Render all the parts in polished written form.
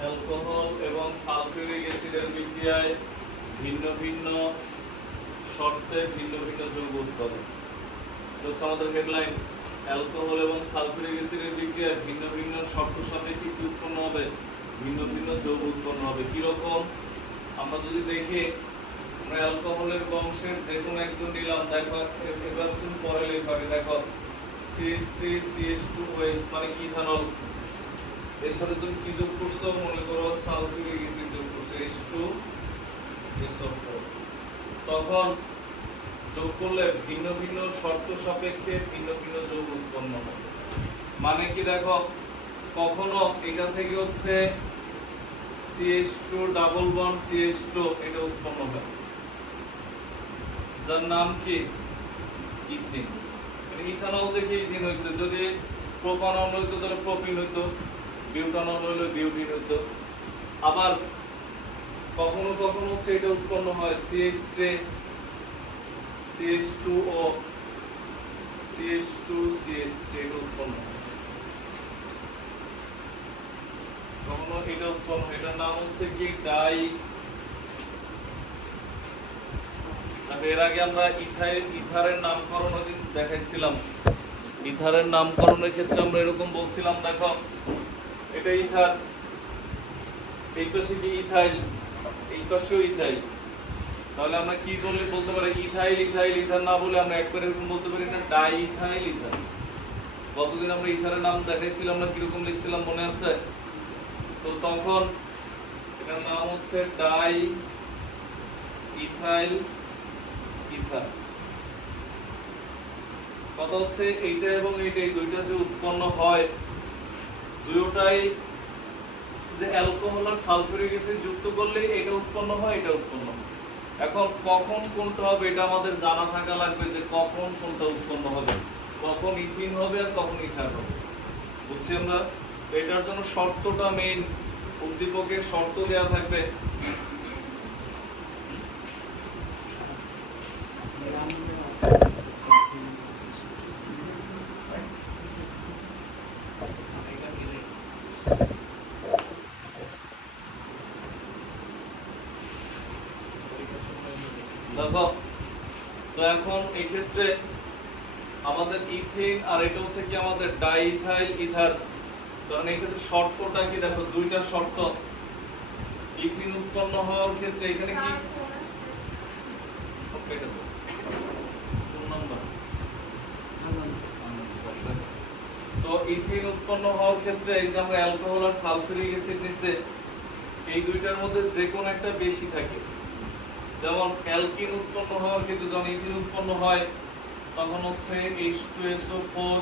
Alcohol এবং sulphuric অ্যাসিডের বিক্রিয়ায় ভিন্ন ভিন্ন শর্তে ভিন্ন ভিন্ন যৌগ উৎপাদন। হচ্ছে আমাদের হেডলাইন, অ্যালকোহল এবং সালফিউরিক অ্যাসিডের বিক্রিয়ায় ভিন্ন ভিন্ন শর্ত সাপেক্ষে কি উৎপন্ন হবে? ভিন্ন ভিন্ন যৌগ উৎপন্ন হবে। কি রকম? আমরা যদি দেখি, আমরা অ্যালকোহলের বংশের যে কোনো একজন নিলাম, দেখো এবার তুমি পরে লেখাবে, দেখো CH3CH2OH মানে কি ইথানল, এর সাথে তুমি কি যোগ করছো? মনে করো সালফিউরিক অ্যাসিড যোগ করছো, H2SO4। তখন যোগ করলে ভিন্ন ভিন্ন শর্ত সাপেক্ষে ভিন্ন ভিন্ন যৌগ উৎপন্ন হবে। মানে কি দেখো, কখনো এটা থেকে হচ্ছে CH2 ডাবল বন্ড CH2 এটা উৎপন্ন হবে, যার নাম কি ইথিন। ইথানল থেকে ইথিন হইছে। যদি প্রোপানল হইতো তাহলে প্রোপিন হইতো, বিউটানল হইলে বিউটিন হইতো। আবার কখনো কখনো হচ্ছে এটা উৎপন্ন হয় CH3 CH2O CH2 CH3 এটা উৎপন্ন হয়। কখনো এটা উৎপন্ন হয়, এটার নাম হচ্ছে কি ডাই। এর আগে আমরা ইথারের নামকরণ দেখাইছিলাম। ইথারের নামকরণের ক্ষেত্রে আমরা এরকম বলছিলাম, দেখো এটা ইথার, এই পাশে কি ইথাইল, এই পাশেও ইথাইল। তাহলে আমরা কি বলতে পারি? ইথাইল ইথাইল ইথার না বলে আমরা একবারে এরকম বলতে পারি না, ডাই ইথাইল ইথার। গতদিন আমরা ইথারের নাম দেখাইছিলাম, আমরা কিরকম লিখছিলাম মনে আছে? তো তখন এটার নাম হচ্ছে ডাই ইথাইল ইথার। কথা হচ্ছে এইটা এবং এইটা, এই দুইটা যে উৎপন্ন হয়, দুটোটাই যে অ্যালকোহল আর সালফিউরিক অ্যাসিড যুক্ত করলে এটা উৎপন্ন হয়, এটা উৎপন্ন হয়। এখন কখন কোনটা হবে এটা আমাদের জানা থাকা লাগবে, যে কখন কোনটা উৎপন্ন হবে, কখন ইথিন হবে আর কখন ইথার হবে। বুঝছি আমরা? এটার জন্য শর্তটা মেইন, উদ্দীপকের শর্ত দেয়া থাকবে। দেখো, তো এখন এই ক্ষেত্রে আমাদের ইথিন আর এটা হচ্ছে কি আমাদের ডাইইথাইল ইথার। কারণ এই ক্ষেত্রে শর্তটা কি দেখো, দুইটা শর্ত। ইথিন উৎপন্ন হওয়ার ক্ষেত্রে এখানে কি তো ইথিন উৎপন্ন হওয়ার ক্ষেত্রে এই যে আমরা অ্যালকোহল আর সালফিউরিক অ্যাসিড নিচ্ছে, এই দুইটার মধ্যে যে কোনো একটা বেশি থাকে। যেমন অ্যালকিন উৎপন্ন হওয়ার ক্ষেত্রে যখন ইথিন উৎপন্ন হয় তখন হচ্ছে H2SO4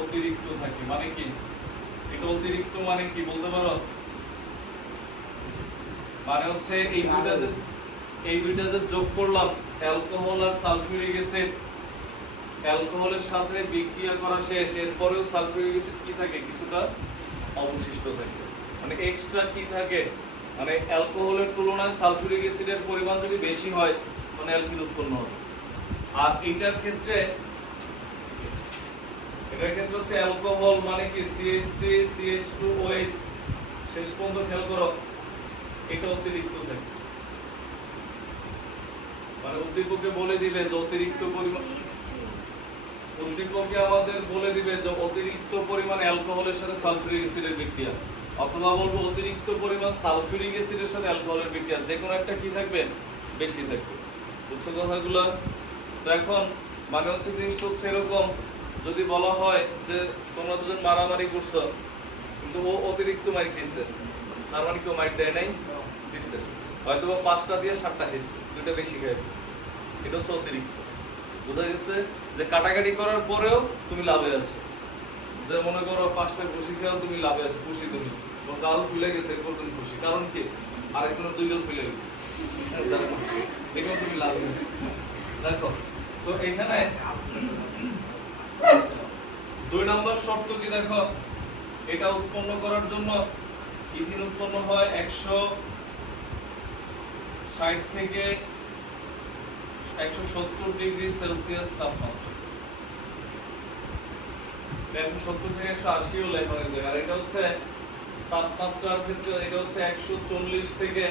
অতিরিক্ত থাকে। মানে কি এটা অতিরিক্ত মানে কি বলতে পারো? মানে হচ্ছে এই দুইটাতে যোগ করলাম অ্যালকোহল আর সালফিউরিক অ্যাসিড, অ্যালকোহলের সাথে বিক্রিয়া করা শেষ, এরপরেও সালফিউরিক অ্যাসিড কি থাকে? কিছুটা অবশিষ্ট থাকে। মানে এক্সট্রা কি থাকে? মানে অ্যালকোহলের তুলনায় সালফিউরিক অ্যাসিডের পরিমাণ যদি বেশি হয় তখন অ্যালকিন উৎপন্ন হবে। আর এটার ক্ষেত্রে হচ্ছে অ্যালকোহল মানে কি CH3CH2OH, শেষ পর্যন্ত খেয়াল করো এটা অতিরিক্ত থাকে। মানে উদ্দীপকে বলে দিবে যে অতিরিক্ত পরিমাণ, উদ্দীপকে আমাদের বলে দিবে যে অতিরিক্ত পরিমাণ অ্যালকোহলের সাথে সালফিউরিক অ্যাসিডের বিক্রিয়া, অথবা বলবো অতিরিক্ত পরিমাণ সালফিউরিক অ্যাসিডের সাথে অ্যালকোহলের বিক্রিয়া, যে কোনো একটা কি থাকবে? বেশি থাকবে। বুঝছো কথাগুলো? তো এখন মানে হচ্ছে জিনিসটা হচ্ছে এরকম, যদি বলা হয় যে তোমরা দুজন মারামারি করছো কিন্তু ও অতিরিক্ত মাইর দিচ্ছে, তার মানে কেউ মাইর দেয় নাই, দিচ্ছে হয়তো 5টা দিয়ে 7টা খেয়েছে, 2টা বেশি খেয়ে দিচ্ছে, এটা হচ্ছে অতিরিক্ত। বোঝা গেছে যে কাটাকাটি করার পরেও তুমি লাভে আছো। যে মনে করো 5টা খুশি খেয়েও তুমি লাভে আছো, খুশি তুমি, তোমার গাল ফুলে গেছে এরপর তুমি খুশি, কারণ কি আরেকজনের 2 গাল ফুলে গেছে, দেখো তুমি লাভে আছো। দেখো তো এখানে 2 নম্বর শর্ত কি দেখো, এটা উৎপন্ন করার জন্য ইথিন উৎপন্ন হয় 160 থেকে 170 ডিগ্রি সেলসিয়াস তাপমাত্রা। 170 থেকে 180 ও লেখা যায়। আর এটা হচ্ছে তাপমাত্রার ক্ষেত্রে এটা হচ্ছে 140 থেকে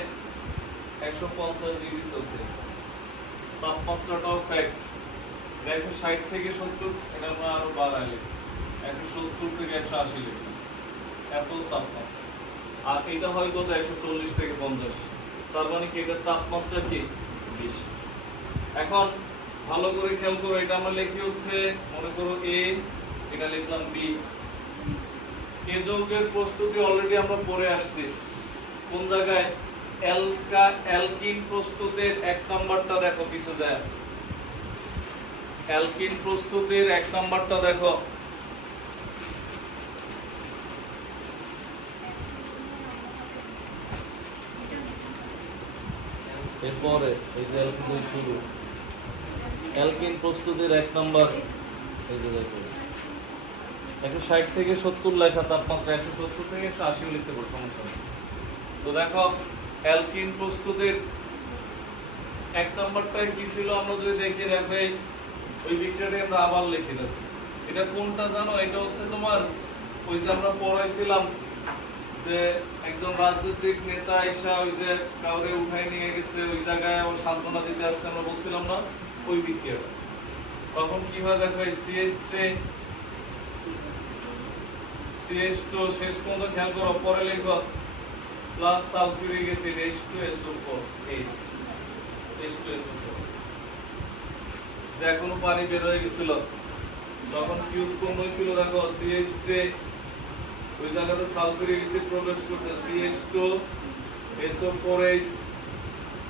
150 ডিগ্রি সেলসিয়াস। তাপমাত্রাটাও ফ্যাক্ট। 160 থেকে 70, এটা আমরা আরো বাড়াইলে 170 থেকে 180 লিখলাম, এত তাপমাত্রা। আর এটা হয় কত 140 থেকে 50, তার মানে কি এটার তাপমাত্রা কি বেশি। এখন ভালো করে খেয়াল করো, এটা আমরা লিখি হচ্ছে মনে করো এ, এটা লিখলাম বি। এ যৌগের প্রস্তুতি অলরেডি আমরা পড়ে আসছি কোন জায়গায়, অ্যালকিন প্রস্তুতের 1 নাম্বারটা দেখো পিছে যায়। অ্যালকিন প্রস্তুতির 1 নাম্বারটা দেখো, এরপরে এই যে অ্যালকিন শুরু, অ্যালকিন প্রস্তুতির 1 নাম্বার এই যে দেখো 160 থেকে 70 লেখা, তাপমাত্রা 170 থেকে 180 লিখতে পারো, সমস্যা নেই। তো দেখো অ্যালকিন প্রস্তুতির 1 নাম্বারটা কি ছিল আমরা যদি দেখি, দেখো ওই বিক্রিয়াটা আমরা আবার লিখে দেব। এটা কোনটা জানো, এটা হচ্ছে তোমার ওই যে আমরা পড়াইছিলাম যে একজন রাজনৈতিক নেতা এসে ওই যে কাউরে উঠাই নিয়ে গেছে, ওই জায়গায় ও সান্ত্বনা দিতে আসছে, আমরা বলছিলাম না ওই বিক্রিয়াটা। তখন কি হয় দেখো CH3 CH2 শেষ পর্যন্ত খেয়াল করো, পরে লিখো plus sulphuric acid H2SO4 H2SO4, যে কোনো পানি বের হয়ে গেছিল তখন কি উৎপন্ন হয়েছিল দেখো, CH3 ওই জায়গাতে সালফিউরিক অ্যাসিড প্রবেশ করছে, CH2SO4H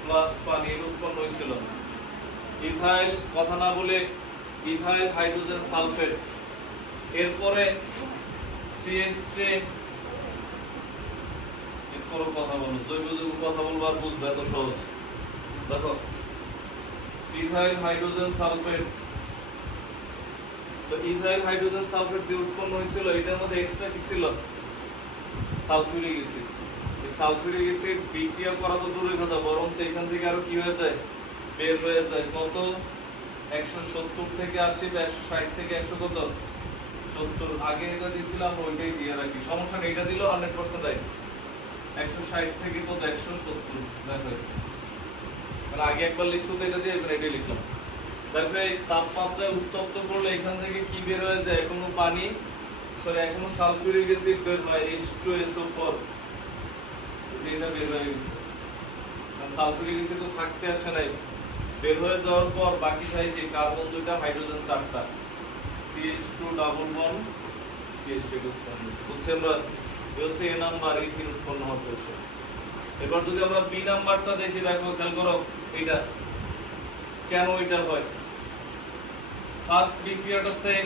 প্লাস পানি উৎপন্ন হয়েছিল। ইথাইল কথা না বলে ইথাইল হাইড্রোজেন সালফেট, এরপরে CH3 কোনো কথা বলো, জৈব যৌগ কথা বলবো আর বুঝবে এত সহজ। দেখো ইথাইল হাইড্রোজেন সালফেট, তো ইথাইল হাইড্রোজেন সালফেট যে উৎপন্ন হয়েছিল এটার মধ্যে এক্সট্রা কি ছিল, সালফিউরিক অ্যাসিড। এই সালফিউরিক অ্যাসিড বিক্রিয়া করা তো দূরের কথা, বরং এখান থেকে আরো কি হয়ে যায়, বের হয়ে যায় কত 170 থেকে 80 বা 160 থেকে 100 কত 70, আগে এটা দিয়েছিলাম ওইটাই দিয়ে রাখি, সমস্যা নেই, এটা দিলেও 100% রাইট। 160 থেকে কত 170, দেখো মানে আগে একবার লিখছো তো এটা দিয়ে, এবার এটাই লিখলাম। দেখো এই তাপমাত্রায় উত্তপ্ত করলে এখান থেকে কি বের হয়ে যায়, এখনো পানি সরি এখনো সালফিউরিক অ্যাসিড বের হয় H2SO4, যেটা বের হয়ে গেছে। সালফিউরিক অ্যাসিড তো থাকতে আসে নাই, বের হয়ে যাওয়ার পর বাকি থাকে কি, কার্বন 2টা হাইড্রোজেন 4টা, CH2 ডাবল বন্ড CH2 উৎপন্ন হচ্ছে। বুঝছেন আমরা, এই হচ্ছে এ নাম্বার ইথিন উৎপন্ন হওয়ার কৌশল। এবার যদি আমরা বি নাম্বারটা দেখি, দেখো খেয়াল করো এটা কেন এটা হয়। ফার্স্ট বিক্রিয়াটা সেম,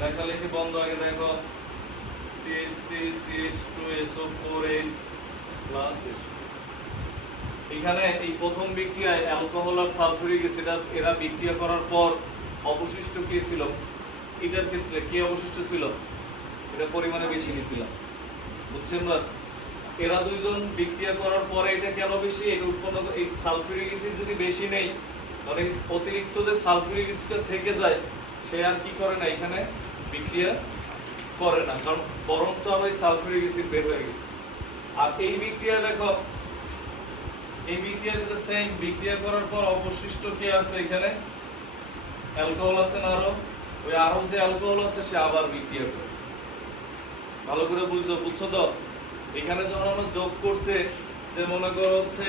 লেখালেখি বন্ধ, আগে দেখো CH3 CH2SO4H প্লাস H2। এখানে এই প্রথম বিক্রিয়ায় অ্যালকোহল আর সালফিউরিক অ্যাসিড এরা বিক্রিয়া করার পর অবশিষ্ট কি ছিল, এটার ক্ষেত্রে কি অবশিষ্ট ছিল, এটা পরিমাণে বেশি নিছিলাম। বুঝছেন না, এরা দুইজন বিক্রিয়া করার পরে এটা কেন বেশি, এটা উৎপন্ন এই সালফিউরিক অ্যাসিড যদি বেশি নেই, মানে অতিরিক্ত যে সালফিউরিক অ্যাসিডটা থেকে যায় সে আর কি করে না, এখানে বিক্রিয়া করে না, কারণ বরঞ্চ আবার সালফিউরিক অ্যাসিড বের হয়ে গেছে। আর এই বিক্রিয়া দেখো, এই বিক্রিয়া যেটা সেম, বিক্রিয়া করার পর অবশিষ্ট কি আছে, এখানে অ্যালকোহল আছে না, ওই আরো যে অ্যালকোহল আছে সে আবার বিক্রিয়া করে। ভালো করে বুঝছো তো, এখানে যখন আমরা যোগ করছে, যে মনে করো হচ্ছে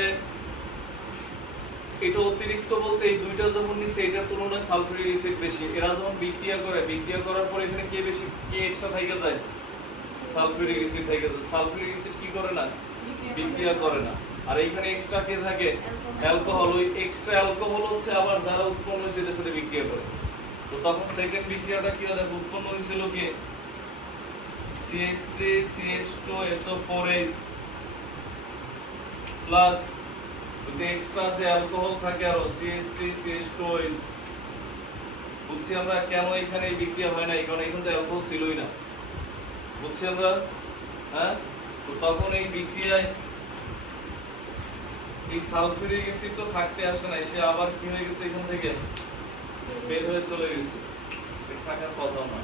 এটা অতিরিক্ত বলতে এই দুইটা যখন নিচ্ছে এটার তুলনায় সালফিউরিক অ্যাসিড বেশি, এরা যখন বিক্রিয়া করে, বিক্রিয়া করার পর এখানে কে বেশি, কে এক্সট্রা থেকে যায়, সালফিউরিক অ্যাসিড থেকে যায়। সালফিউরিক অ্যাসিড কি করে না, বিক্রিয়া করে না। আর এইখানে এক্সট্রা কে থাকে, অ্যালকোহল। ওই এক্সট্রা অ্যালকোহল হচ্ছে আবার যারা উৎপন্ন হয়েছে এদের সাথে বিক্রিয়া করে। তো তখন সেকেন্ড বিক্রিয়াটা কি হয়, উৎপন্ন হয়েছিল কি CH3 CH2SO4H প্লাস যদি এক্সট্রা যে অ্যালকোহল থাকে আরো CH3 CH2OH। বুঝছি আমরা কেন এখানে এই বিক্রিয়া হয় না, কারণ এখানে তো অ্যালকোহল ছিলই না। বুঝছি আমরা, হ্যাঁ। তো তখন এই বিক্রিয়ায় এই সালফিউরিক অ্যাসিড তো থাকতে আসে না, সে আবার কি হয়ে গেছে, এখান থেকে বের হয়ে চলে গেছে। এটা থাকার কথা না।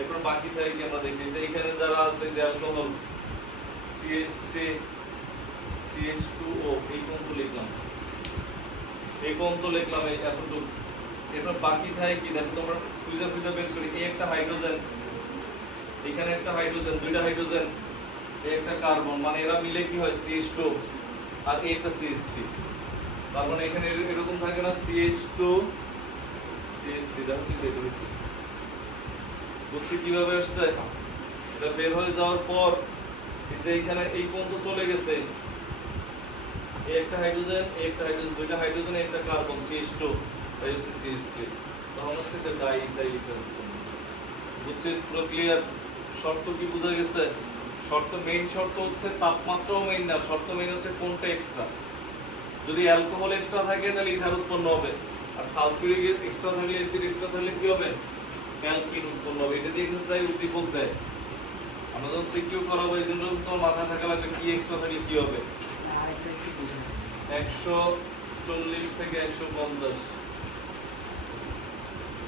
এরপর বাকি থাকে কি আমরা দেখি যে এখানে যারা আছে যে অ্যালকোহল CH3 CH2O এই কোণ তো লিখলাম, এই কোণ তো লিখলাম এই এতটুকু। এরপর বাকি থাকে কি দেখো তোমরা খুঁজে খুঁজে বের করি, এই একটা হাইড্রোজেন, এখানে একটা হাইড্রোজেন, দুইটা হাইড্রোজেন, এই একটা কার্বন, মানে এরা মিলে কি হয় CH2 আর এই একটা CH3। তার মানে এখানে এরকম থাকে না CH2 CH3, দেখো কি বের করেছি, বুঝছি কিভাবে আসছে। এটা বের হয়ে যাওয়ার পর এই যে এখানে এই কোণ তো চলে গেছে, এই একটা হাইড্রোজেন, এই একটা হাইড্রোজেন, দুইটা হাইড্রোজেন, একটা কার্বন CH2, তাই হচ্ছে CH3। তখন হচ্ছে যে ডাই বুঝছি, পুরো ক্লিয়ার। শর্ত কি বোঝা গেছে? শর্ত মেইন শর্ত হচ্ছে তাপমাত্রাও মেইন না, শর্ত মেইন হচ্ছে কোনটা এক্সট্রা। যদি অ্যালকোহল এক্সট্রা থাকে তাহলে ইথার উৎপন্ন হবে, আর সালফিউরিক এক্সট্রা থাকলে অ্যাসিড এক্সট্রা থাকলে কি হবে? অ্যালকিন উৎপন্ন হবে। এটা দিয়ে কিন্তু প্রায় উদ্দীপক দেয়। আমরা যখন সিকিউ করাবো এই জন্য তোমার মাথায় থাকা লাগবে কি এক্সট্রা থাকলে কি হবে। 140 থেকে 150,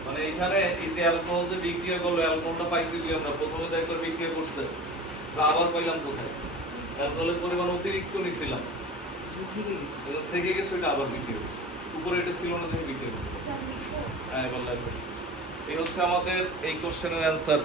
মানে এখানে এই যে অ্যালকোহল যে বিক্রিয়া করলো, অ্যালকোহলটা পাইছি কি আমরা প্রথমে তো একবার বিক্রিয়া করছে, আবার পাইলাম কোথায়? অ্যালকোহলের পরিমাণ অতিরিক্ত নিছিলাম, এটা থেকে গেছে, এটা আবার বিক্রিয়া করছে, উপরে এটা ছিল না, থেকে বিক্রিয়া করছে। হ্যাঁ, এবার লাগবে। এই হচ্ছে আমাদের এই কোশ্চেনের অ্যান্সার।